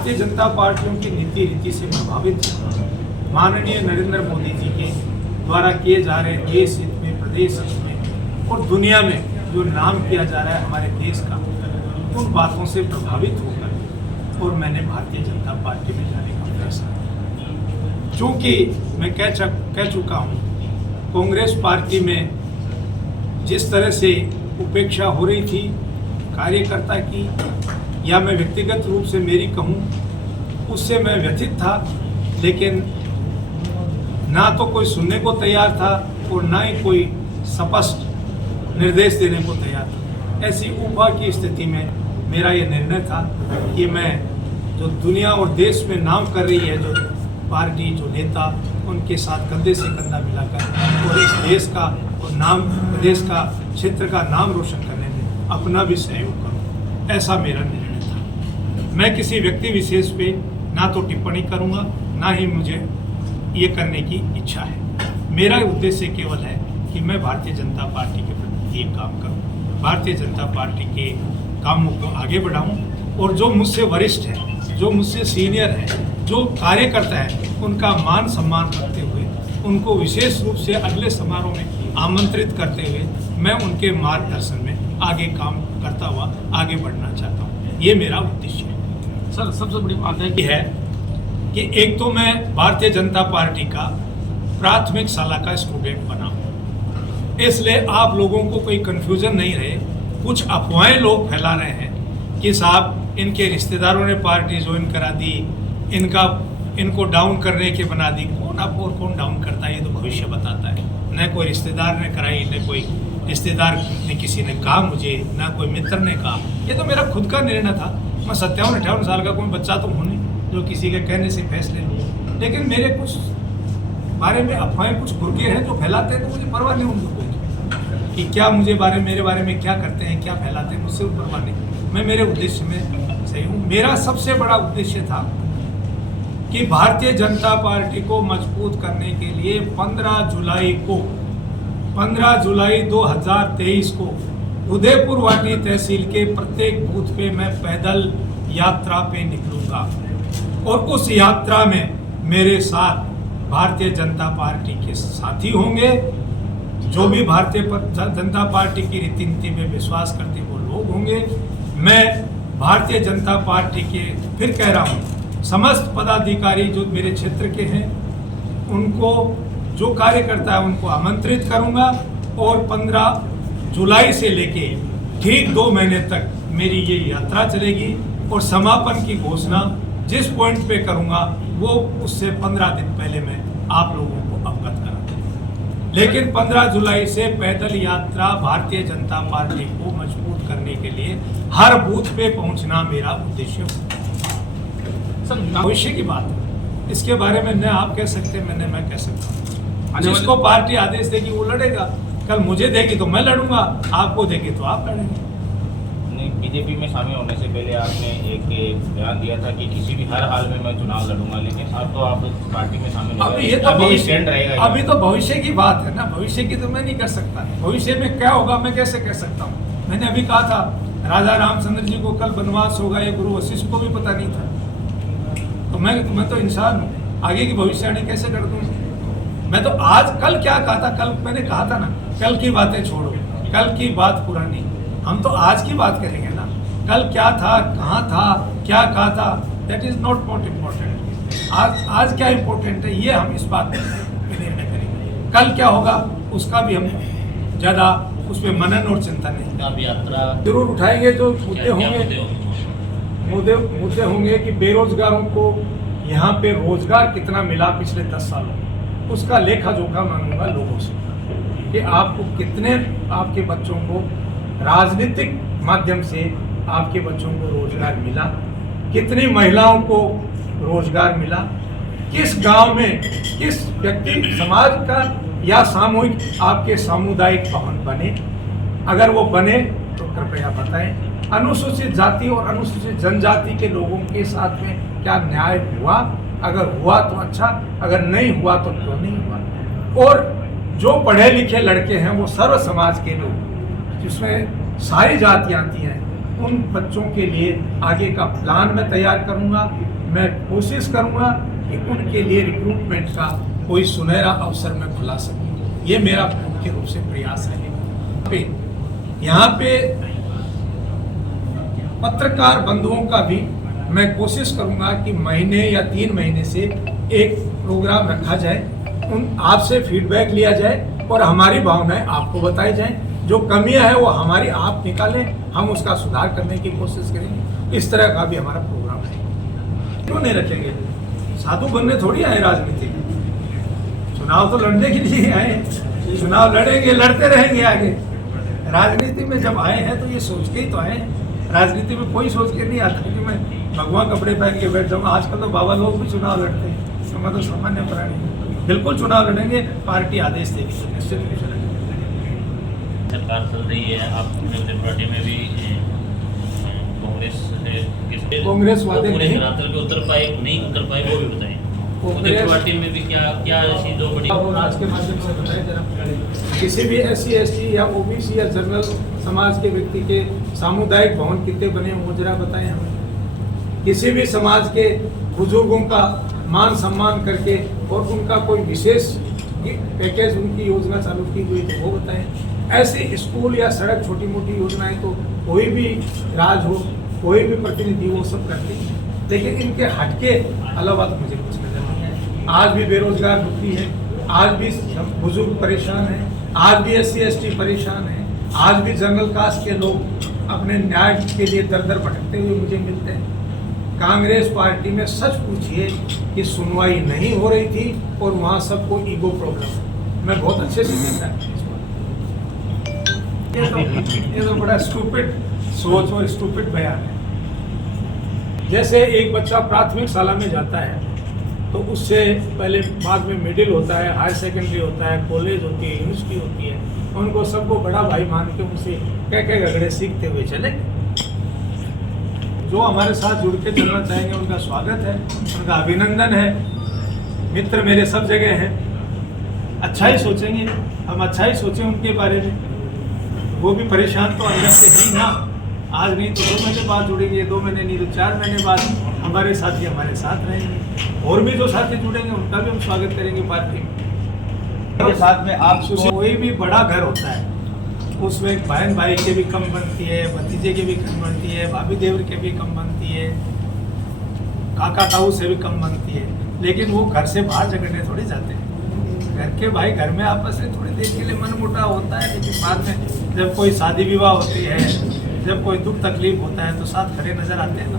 भारतीय जनता पार्टियों की नीति रीति से प्रभावित हूँ। माननीय नरेंद्र मोदी जी के द्वारा किए जा रहे देश हित में, प्रदेश हित में और दुनिया में जो नाम किया जा रहा है हमारे देश का, उन बातों से प्रभावित होकर और मैंने भारतीय जनता पार्टी में जाने का फैसला किया। चूँकि मैं कह चुका हूँ, कांग्रेस पार्टी में जिस तरह से उपेक्षा हो रही थी कार्यकर्ता की, या मैं व्यक्तिगत रूप से मेरी कहूँ, उससे मैं व्यथित था। लेकिन ना तो कोई सुनने को तैयार था और ना ही कोई स्पष्ट निर्देश देने को तैयार था। ऐसी ऊपा की स्थिति में मेरा ये निर्णय था कि मैं जो दुनिया और देश में नाम कर रही है जो पार्टी, जो नेता, उनके साथ कंधे से कंधा मिलाकर और इस देश का और नाम, प्रदेश का, क्षेत्र का नाम रोशन करने में अपना भी सहयोग करूं, ऐसा मेरा निर्णय था। मैं किसी व्यक्ति विशेष पे ना तो टिप्पणी करूंगा, ना ही मुझे ये करने की इच्छा है। मेरा उद्देश्य केवल है कि मैं भारतीय जनता पार्टी के प्रति ये काम करूं, भारतीय जनता पार्टी के कामों को आगे बढ़ाऊं और जो मुझसे वरिष्ठ है, जो मुझसे सीनियर है, जो कार्यकर्ता है, उनका मान सम्मान रखते हुए उनको विशेष रूप से अगले समारोह में आमंत्रित करते हुए मैं उनके मार्गदर्शन में आगे काम करता हुआ आगे बढ़ना चाहता हूँ। ये मेरा उद्देश्य है। सर, सबसे बड़ी बात है कि एक तो मैं भारतीय जनता पार्टी का प्राथमिक शाला का स्टूडेंट बना हूँ, इसलिए आप लोगों को कोई कन्फ्यूजन नहीं रहे। कुछ अफवाहें लोग फैला रहे हैं कि साहब इनके रिश्तेदारों ने पार्टी ज्वाइन करा दी, इनको डाउन करने के बना दी। कौन आप और कौन डाउन करता है ये तो भविष्य बताता है। न कोई रिश्तेदार ने कराई, न कोई रिश्तेदार ने किसी ने कहा मुझे, ना कोई मित्र ने कहा। ये तो मेरा खुद का निर्णय था। मैं 57-58 साल का कोई बच्चा तो हूँ नहीं जो किसी के कहने से फैसले लूँ, लेकिन मेरे कुछ बारे में अफवाहें कुछ गुर्गे हैं जो फैलाते हैं, तो मुझे परवाह नहीं उन लोगों की कि क्या मेरे बारे में क्या करते हैं, क्या फैलाते हैं, मुझसे परवाह नहीं। मैं मेरे उद्देश्य में सही हूँ। मेरा सबसे बड़ा उद्देश्य था कि भारतीय जनता पार्टी को मजबूत करने के लिए 15 जुलाई 2023 को उदयपुर वाटी तहसील के प्रत्येक बूथ पे मैं पैदल यात्रा पे निकलूंगा और उस यात्रा में मेरे साथ भारतीय जनता पार्टी के साथी होंगे। जो भी भारतीय जनता पार्टी की रीति नीति में विश्वास करते वो लोग होंगे। मैं भारतीय जनता पार्टी के, फिर कह रहा हूँ, समस्त पदाधिकारी जो मेरे क्षेत्र के हैं उनको, जो कार्यकर्ता है उनको आमंत्रित करूंगा और 15 जुलाई से लेके ठीक 2 महीने तक मेरी ये यात्रा चलेगी और समापन की घोषणा जिस पॉइंट पे करूंगा वो उससे 15 दिन पहले मैं आप लोगों को अवगत करूंगा। लेकिन 15 जुलाई से पैदल यात्रा भारतीय जनता पार्टी को मजबूत करने के लिए हर बूथ पे पहुंचना मेरा उद्देश्य है। भविष्य की बात है, इसके बारे में न आप कह सकते, मैं कह सकता हूँ। जिसको पार्टी आदेश देगी वो लड़ेगा। कल मुझे देगी तो मैं लड़ूंगा, आपको देगी तो आप लड़ेंगे। बीजेपी में शामिल होने से पहले आपने एक बयान दिया था कि किसी भी हर हाल में मैं चुनाव लड़ूंगा, लेकिन अब तो आप पार्टी में शामिल हो गए। अभी तो भविष्य की बात है ना, भविष्य की तो मैं नहीं कर सकता। भविष्य में क्या होगा मैं कैसे कह सकता हूँ। मैंने अभी कहा था राजा रामचंद्र जी को कल वनवास होगा, ये गुरु वशिष्ठ को भी पता नहीं था। तो मैं तो इंसान हूँ, आगे की भविष्यवाणी कैसे कर दूँ मैं? तो आज कल क्या कहा था, कल मैंने कहा था ना, कल की बातें छोड़ो, कल की बात पुरानी, हम तो आज की बात करेंगे ना। कल क्या था, कहाँ था, क्या कहा था, that is not most important. आज क्या इम्पोर्टेंट है ये हम इस बात में निर्णय करेंगे। कल क्या होगा उसका भी हम ज़्यादा उस पर मनन और चिंतन नहीं, यात्रा जरूर उठाएंगे। जो मुद्दे होंगे कि बेरोजगारों को यहाँ पे रोजगार कितना मिला पिछले 10 सालों में, उसका लेखा जोखा मांगूंगा लोगों से कि आपको कितने, आपके बच्चों को राजनीतिक माध्यम से आपके बच्चों को रोजगार मिला, कितनी महिलाओं को रोजगार मिला, किस गांव में किस व्यक्ति समाज का या सामूहिक आपके सामुदायिक भवन बने, अगर वो बने तो कृपया बताएं। अनुसूचित जाति और अनुसूचित जनजाति के लोगों के साथ में क्या न्याय हुआ, अगर हुआ तो अच्छा, अगर नहीं हुआ तो क्यों नहीं हुआ। और जो पढ़े लिखे लड़के हैं वो सर्व समाज के लोग, जिसमें सारी जातियाँ आती हैं, उन बच्चों के लिए आगे का प्लान मैं तैयार करूंगा। मैं कोशिश करूंगा कि उनके लिए रिक्रूटमेंट का कोई सुनहरा अवसर मैं खुला सकूं। ये मेरा मुख्य रूप से प्रयास है। यहाँ पे पत्रकार बंधुओं का भी मैं कोशिश करूंगा कि महीने या 3 महीने से एक प्रोग्राम रखा जाए, उन आपसे फीडबैक लिया जाए और हमारी भावनाएं आपको बताई जाएं। जो कमियां हैं वो हमारी आप निकालें, हम उसका सुधार करने की कोशिश करेंगे। इस तरह का भी हमारा प्रोग्राम है। क्यों नहीं रखेंगे? साधु बनने थोड़ी आए राजनीति में, चुनाव तो लड़ने के लिए आए। चुनाव लड़ेंगे, लड़ते रहेंगे आगे। राजनीति में जब आए हैं तो ये सोच के ही तो आए हैं। राजनीति में कोई सोच के नहीं आता कि मैं भगवा कपड़े पहन के बैठ जाऊंगा। आजकल तो बाबा लोग भी चुनाव लड़ते हैं, तो मैं तो सामान्य प्राणी हूं। बिल्कुल चुनाव लड़ेंगे, पार्टी आदेश देगी तो निश्चित रूप से लड़ेंगे। सरकार चल रही है, आप अपने पार्टी में भी कांग्रेस वादे नहीं उतर पाए वो भी बताएं। पार्टी में भी क्या ऐसी दो बड़ी आज के माध्यम से बताएं जरा। किसी भी SC ST या OBC या जनरल समाज के व्यक्ति के सामुदायिक भवन कितने बने वो जरा बताएं हमें। किसी भी समाज के बुजुर्गों का मान सम्मान करके और उनका कोई विशेष पैकेज उनकी योजना चालू की हुई तो वो बताएं। ऐसे स्कूल या सड़क छोटी मोटी योजनाएं तो कोई भी राज हो, कोई भी प्रतिनिधि वो सब करते हैं, लेकिन इनके हटके अलावा तो मुझे कुछ नजर नहीं है। आज भी बेरोजगार दुखी है, आज भी बुजुर्ग परेशान है, आज भी SC ST परेशान है, आज भी जनरल कास्ट के लोग अपने न्याय के लिए दर दर भटकते हुए मुझे मिलते हैं। कांग्रेस पार्टी में सच पूछिए कि सुनवाई नहीं हो रही थी और वहाँ सबको ईगो प्रॉब्लम है। मैं बहुत अच्छे से देखता हूँ। ये तो बड़ा स्टूपिड सोच और स्टूपिड बयान है। जैसे एक बच्चा प्राथमिक शाला में जाता है तो उससे पहले बाद में मिडिल होता है, हायर सेकेंडरी होता है, कॉलेज होती है, यूनिवर्सिटी होती है। उनको सबको बड़ा भाई मान के उनसे कह गगड़े सीखते हुए चले। जो हमारे साथ जुड़ के चलना चाहेंगे उनका स्वागत है, उनका अभिनंदन है। मित्र मेरे सब जगह हैं, अच्छा ही सोचेंगे, हम अच्छा ही सोचें उनके बारे में। वो भी परेशान तो अंदर से ही ना, आज नहीं तो 2 महीने बाद जुड़ेंगे, 2 महीने नहीं तो 4 महीने बाद हमारे साथी हमारे साथ रहेंगे। और भी जो साथी जुड़ेंगे उनका भी हम स्वागत करेंगे पार्टी में। साथ में आप कोई भी बड़ा घर होता है उसमें बहन भाई के भी कम बनती है, भतीजे के भी कम बनती है, भाभी देवर के भी कम बनती है, काका ताऊ से भी कम बनती है, लेकिन वो घर से बाहर झगड़ने थोड़ी जाते हैं। घर के भाई घर में आपस में थोड़ी देर के लिए मनमुटाव होता है, लेकिन बाद में जब कोई शादी विवाह होती है, जब कोई दुख तकलीफ होता है तो साथ खड़े नजर आते हैं ना।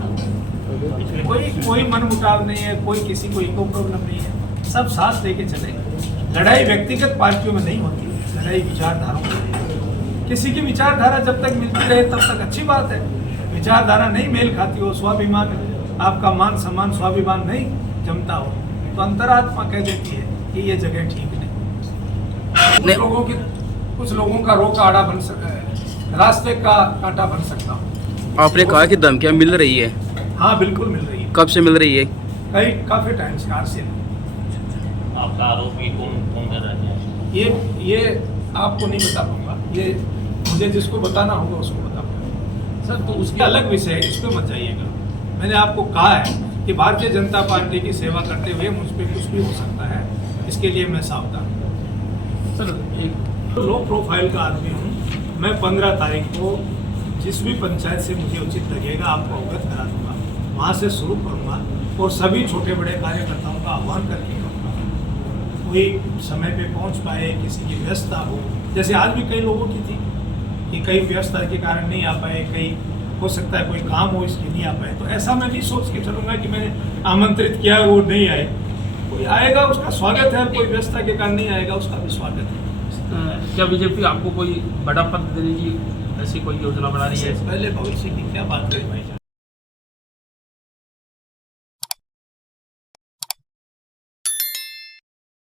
कोई मनमुटाव नहीं है, कोई किसी को ईगो प्रॉब्लम नहीं है, सब साथ लेके चले। लड़ाई व्यक्तिगत पार्टियों में नहीं होती, लड़ाई विचारधाराओं में। किसी की विचारधारा जब तक मिलती रहे तब तक अच्छी बात है। विचारधारा नहीं मेल खाती हो, स्वाभिमान, आपका मान सम्मान स्वाभिमान नहीं जमता हो, तो अंतरात्मा कह देती है कि ये जगह ठीक नहीं। कुछ लोगों का रोका आड़ा बन सकता है, रास्ते का कांटा बन सकता हूँ। आपने कहा कि धमकियाँ मिल रही है। हाँ बिल्कुल मिल रही है। कब से मिल रही है? काफी टाइम से, आज से। आपका आरोप ये कौन कर रहा है? ये आपको नहीं बता पाऊंगा, ये मुझे जिसको बताना होगा उसको बता पाऊंगा। सर तो उसके अलग विषय है, इस पर मत जाइएगा। मैंने आपको कहा है कि भारतीय जनता पार्टी की सेवा करते हुए मुझ पर कुछ भी हो सकता है, इसके लिए मैं सावधान हूँ। सर एक लो प्रोफाइल का आदमी हूँ। मैं 15 तारीख को जिस भी पंचायत से मुझे उचित लगेगा आपको अवगत करा दूंगा, वहाँ से शुरू करूँगा और सभी छोटे बड़े कार्यकर्ताओं का आह्वान करके करूँगा। कोई समय पे पहुँच पाए, किसी की व्यस्तता हो, जैसे आज भी कई लोगों की थी कि कई व्यस्तता के कारण नहीं आ पाए, कई हो सकता है कोई काम हो इसलिए नहीं आ पाए, तो ऐसा मैं नहीं सोच के चलूँगा कि मैंने आमंत्रित किया वो नहीं आए। कोई आएगा उसका स्वागत है, कोई व्यस्तता के कारण नहीं आएगा उसका भी स्वागत है। क्या बीजेपी आपको कोई बड़ा पद देने की ऐसी कोई योजना बना रही है? पहले भविष्य की क्या बात करें भाई?